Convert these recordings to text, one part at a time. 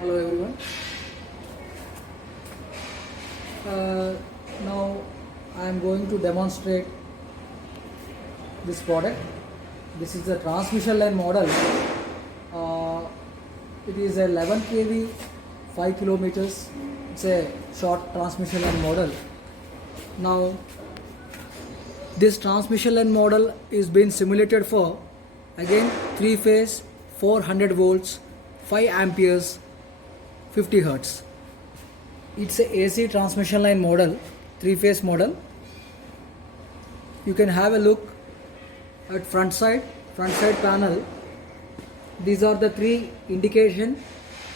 Hello everyone. Now I am going to demonstrate this product. This is a transmission line model. It is a 11 kV, 5 kilometers. It's a short transmission line model. Now this transmission line model is being simulated for again 3 phase, 400 volts, 5 amperes, 50 hertz. It's a AC transmission line model, 3 phase model. You can have a look at front side panel. These are the 3 indication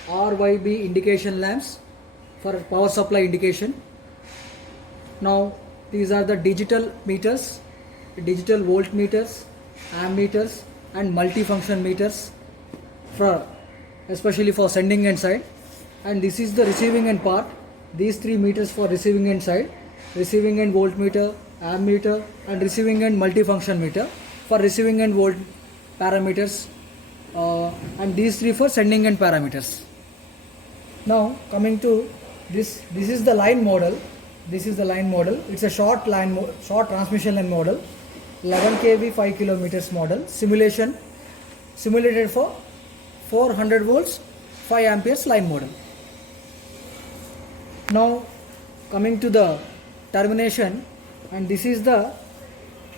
RYB indication lamps for power supply indication. Now these are the digital meters, digital voltmeters, ammeters and multifunction meters for especially for sending end side. And this is the receiving end part. These 3 meters for receiving end side, receiving end voltmeter, ammeter and receiving end multifunction meter for receiving end volt parameters, and these 3 for sending end parameters. Now coming to this is the line model. This is the line model. It's a short transmission line model, 11 kV 5 kilometers model, simulated for 400 volts 5 amperes line model. Now coming to the termination, and this is the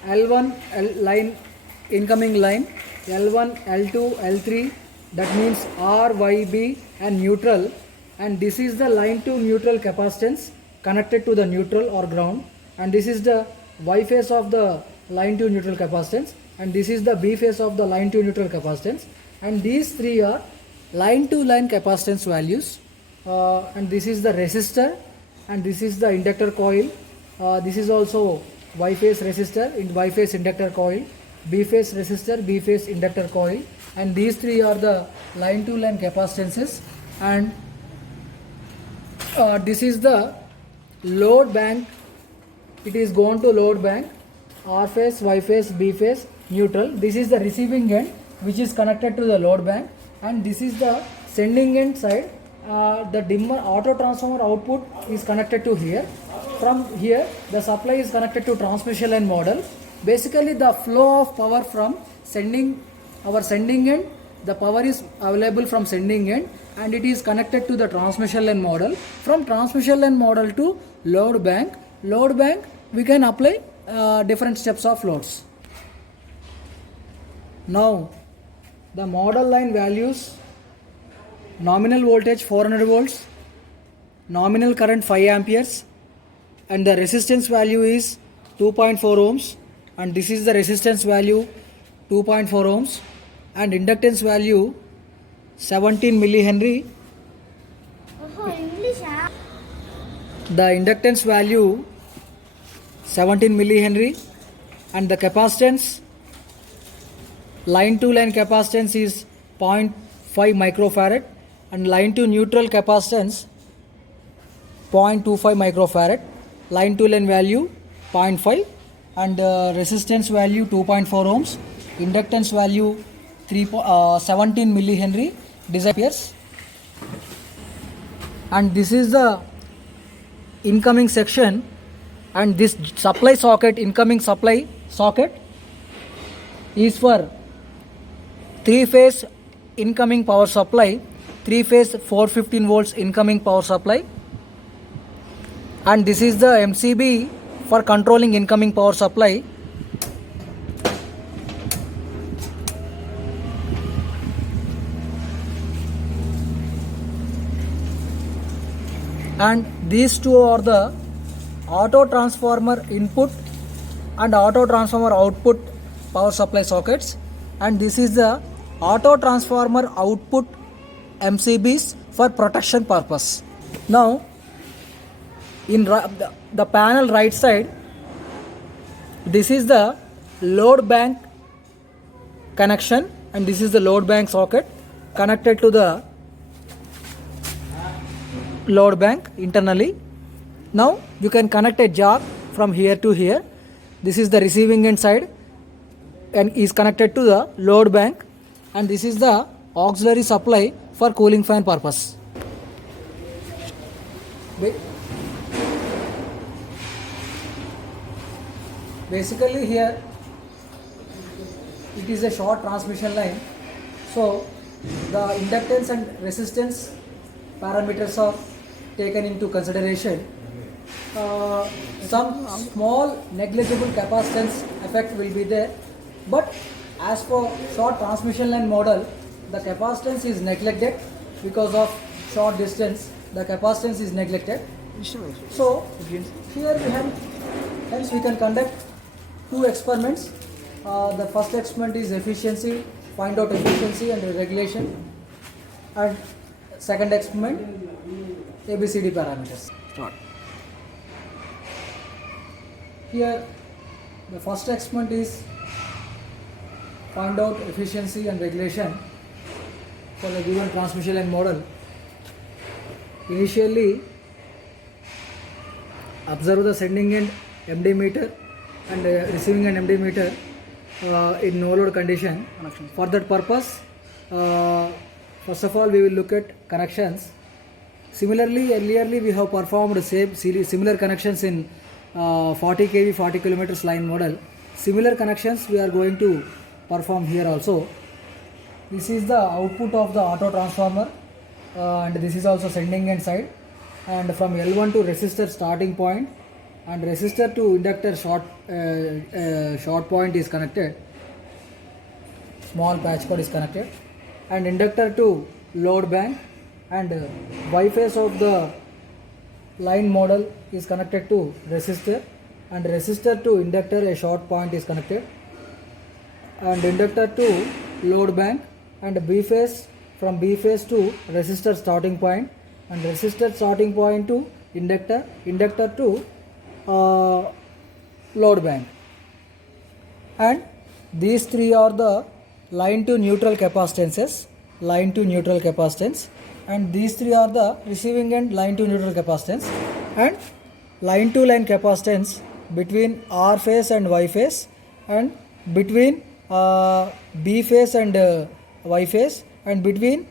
L1 line, incoming line, L1, L2, L3, that means R, Y, B and neutral, and this is the line to neutral capacitance connected to the neutral or ground, and this is the Y phase of the line to neutral capacitance, and this is the B phase of the line to neutral capacitance, and these 3 are line to line capacitance values, and this is the resistor, and this is the inductor coil. This is also Y phase resistor in Y phase inductor coil, B phase resistor, B phase inductor coil, and these 3 are the line to line capacitances. And this is the load bank. It is gone to load bank, R phase, Y phase, B phase, neutral. This is the receiving end which is connected to the load bank, and this is the sending end side. The dimmer auto transformer output is connected to here. From here the supply is connected to transmission line model. Basically the flow of power from our sending end, the power is available from sending end and it is connected to the transmission line model. From transmission line model to load bank we can apply different steps of loads. Now the model line values: nominal voltage 400 volts, nominal current 5 amperes, and the resistance value is 2.4 ohms, and this is the resistance value 2.4 ohms, and inductance value 17 millihenry. The inductance value 17 millihenry, and the capacitance, line to line capacitance is 0.5 microfarad, and line to neutral capacitance 0.25 microfarad, line to line value 0.5, and resistance value 2.4 ohms, inductance value 17 millihenry disappears. And this is the incoming section, and this supply socket, incoming supply socket is for 3 phase incoming power supply, 3 phase 415 volts incoming power supply, and this is the MCB for controlling incoming power supply. And these 2 are the auto transformer input and auto transformer output power supply sockets, and this is the auto transformer output MCBs for protection purpose. Now in the panel right side, this is the load bank connection, and this is the load bank socket connected to the load bank internally. Now you can connect a jar from here to here. This is the receiving end side and is connected to the load bank, and this is the auxiliary supply for cooling fan purpose. Ba- Basically here it is a short transmission line, so the inductance and resistance parameters are taken into consideration. Some small negligible capacitance effect will be there, but as for short transmission line model, the capacitance is neglected because of short distance. The capacitance is neglected. So here we have, hence we can conduct two experiments. The first experiment is efficiency, find out efficiency and regulation, and second experiment ABCD parameters. Start. Here the first experiment is find out efficiency and regulation for the given transmission line model. Initially observe the sending end MD meter and receiving end MD meter in no load condition. Connection. For that purpose, first of all we will look at connections. Similarly, earlierly we have performed similar connections in 40 kV 40 kilometers line model. Similar connections we are going to perform here also. This is the output of the auto transformer, and this is also sending end side, and from L1 to resistor starting point, and resistor to inductor short point is connected, small patch cord is connected, and inductor to load bank, and Y phase of the line model is connected to resistor, and resistor to inductor a short point is connected, and inductor to load bank, and B phase, from B phase to resistor starting point, and resistor starting point to inductor to load bank, and these three are the line to neutral capacitances, and these three are the receiving end line to neutral capacitance, and line to line capacitance between R phase and Y phase, and between B phase and Y phase, and between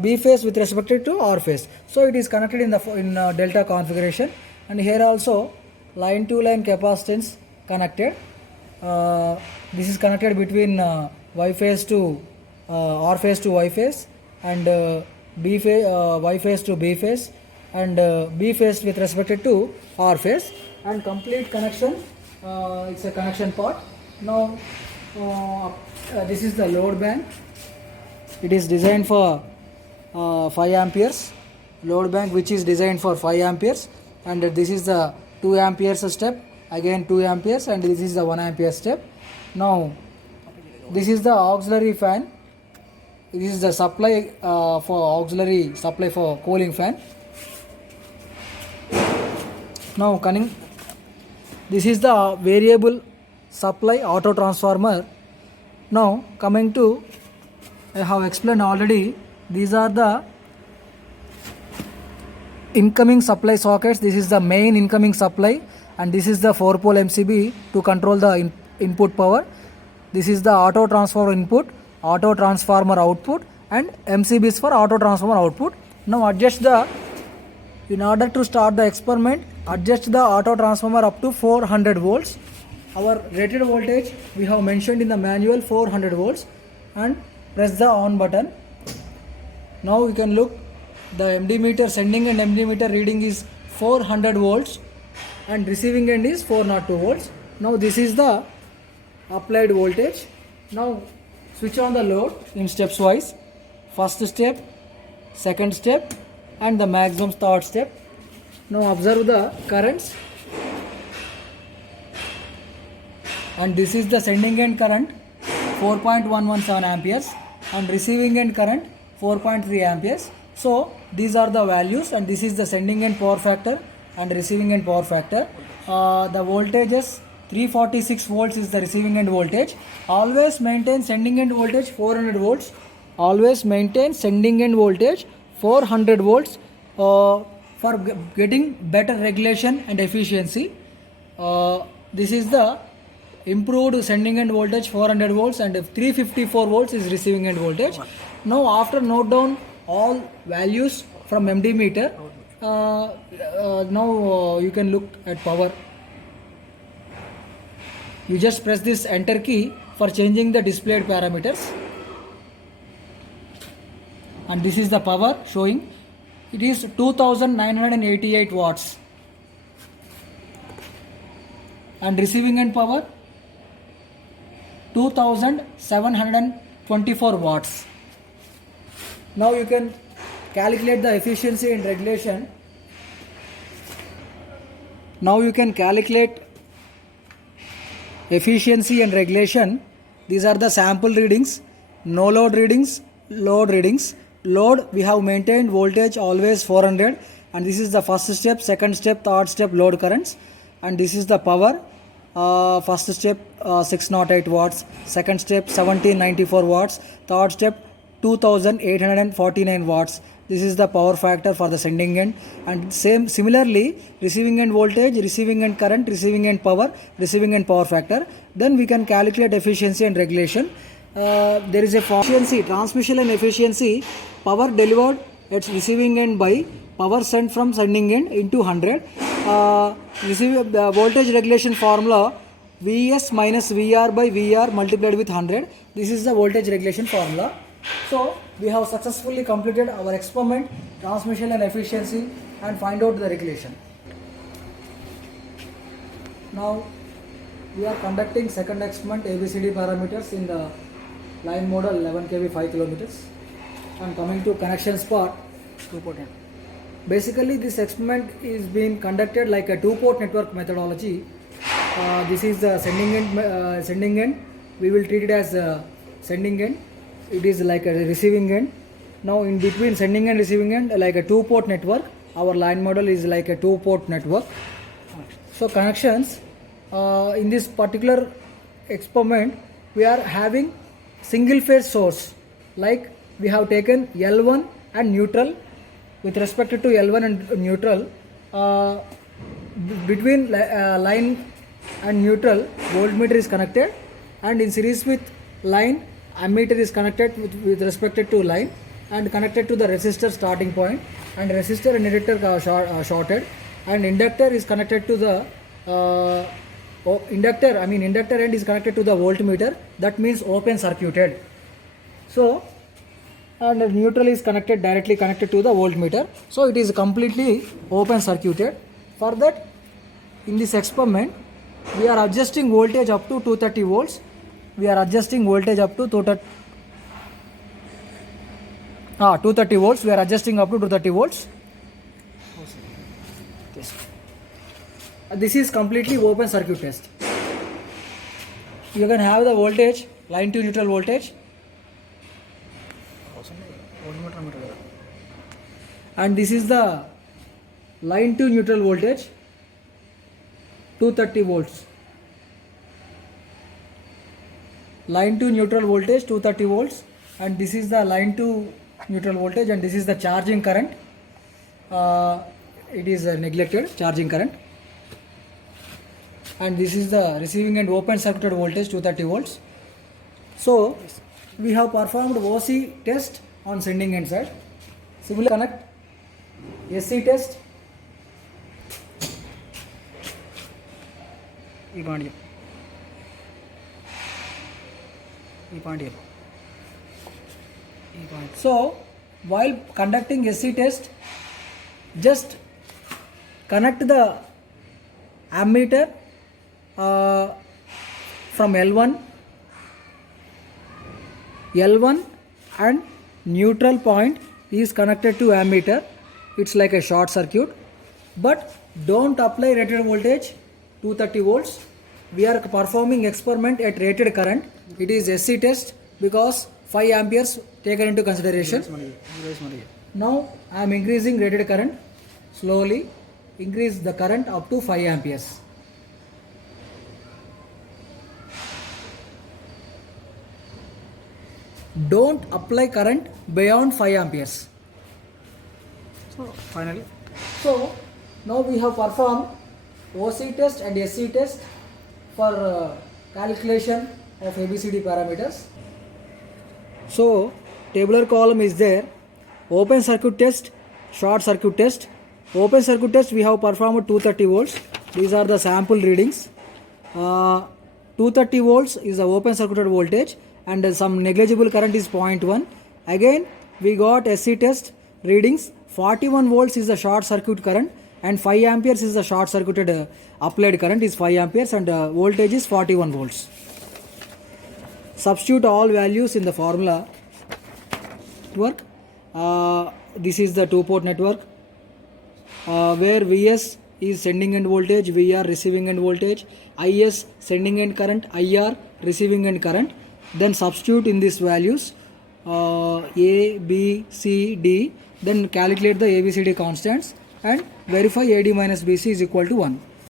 B phase with respect to R phase. So it is connected in delta configuration, and here also line to line capacitance connected. This is connected between Y phase to R phase to Y phase, and B phase, Y phase to B phase, and B phase with respect to R phase, and complete connection. It's a connection part. Now this is the load bank. It is designed for 5 amperes load bank, which is designed for 5 amperes, and this is the 2 amperes step, again 2 amperes, and this is the 1 ampere step. Now this is the auxiliary fan. This is the supply for auxiliary supply for cooling fan. Now this is the variable supply auto transformer. Now coming to, I have explained already, these are the incoming supply sockets. This is the main incoming supply, and this is the 4-pole MCB to control the input power. This is the auto transformer input, auto transformer output, and MCBs for auto transformer output. Now in order to start the experiment, adjust the auto transformer up to 400 volts. Our rated voltage we have mentioned in the manual, 400 volts, and press the on button. Now you can look, the MD meter sending and MD meter reading is 400 volts and receiving end is 402 volts. Now this is the applied voltage. Now switch on the load in steps wise. First step, second step, and the maximum third step. Now observe the currents, and this is the sending end current 4.117 amperes and receiving end current 4.3 amperes. So these are the values, and this is the sending end power factor and receiving end power factor. The voltages 346 volts is the receiving end voltage. Always maintain sending end voltage 400 volts. Always maintain sending end voltage 400 volts for getting better regulation and efficiency. This is the improved sending end voltage 400 volts, and 354 volts is receiving end voltage. Now after note down all values from MD meter, Now you can look at power. You just press this enter key for changing the displayed parameters, and this is the power showing. It is 2988 watts, and receiving end power 2724 watts. Now you can calculate the efficiency and regulation. Now you can calculate efficiency and regulation. These are the sample readings, no load readings, load readings. Load, we have maintained voltage always 400, and this is the first step, second step, third step load currents, and this is the power. First step 608 watts, second step 1794 watts, third step 2849 watts. This is the power factor for the sending end, and similarly receiving end voltage, receiving end current, receiving end power, receiving end power factor. Then we can calculate efficiency and regulation. There is a efficiency, transmission and efficiency, power delivered at receiving end by power sent from sending end into 100. Voltage regulation formula Vs minus Vr by Vr multiplied with 100. This is the voltage regulation formula. So we have successfully completed our experiment, transmission and efficiency, and find out the regulation. Now we are conducting second experiment, ABCD parameters in the line model 11 kV 5 kilometers, and coming to connections part, 2-port. Basically this experiment is being conducted like a 2-port network methodology. This is the sending end. We will treat it as sending end. It is like a receiving end. Now in between sending and receiving end, like a 2-port network, our line model is like a 2-port network. So connections, in this particular experiment we are having single phase source, like we have taken L1 and neutral. With respect to L1 and neutral, between line and neutral, voltmeter is connected, and in series with line, ammeter is connected with respect to line and connected to the resistor starting point, and resistor and inductor are shorted, and inductor is connected to the inductor end is connected to the voltmeter. That means open circuited. So and neutral is directly connected to the voltmeter, so it is completely open circuited. For that, in this experiment we are adjusting voltage up to 230 volts. We are adjusting voltage up to 230 volts. We are adjusting up to 230 volts. This is completely open circuit test. You can have the voltage, line to neutral voltage, and this is the line to neutral voltage, 230 volts. Line to neutral voltage 230 volts, and this is the line to neutral voltage, and this is the charging current. It is neglected, charging current, and this is the receiving and open circuited voltage 230 volts. So we have performed OC test on sending end side. Similarly connect SC test. So while conducting SC test, just connect the ammeter from L1 and neutral point is connected to ammeter. It's like a short circuit, but don't apply rated voltage 230 volts. We are performing experiment at rated current. It is SC test because 5 amperes taken into consideration. Now I am increasing rated current. Slowly increase the current up to 5 amperes. Don't apply current beyond 5 amperes. So now we have performed OC test and SC test for calculation of ABCD parameters. So tabular column is there: open circuit test, short circuit test, Open circuit test, we have performed 230 volts. These are the sample readings. 230 volts is the open circuited voltage, and some negligible current is 0.1. Again, we got SC test readings. 41 volts is the short circuit current, and 5 amperes is the short circuited applied current is 5 amperes, and voltage is 41 volts. Substitute all values in the formula network. This is the two-port network where Vs is sending end voltage, VR receiving end voltage, Is sending end current, IR receiving end current. Then substitute in these values A, B, C, D. Then calculate the ABCD constants and verify AD minus BC is equal to 1.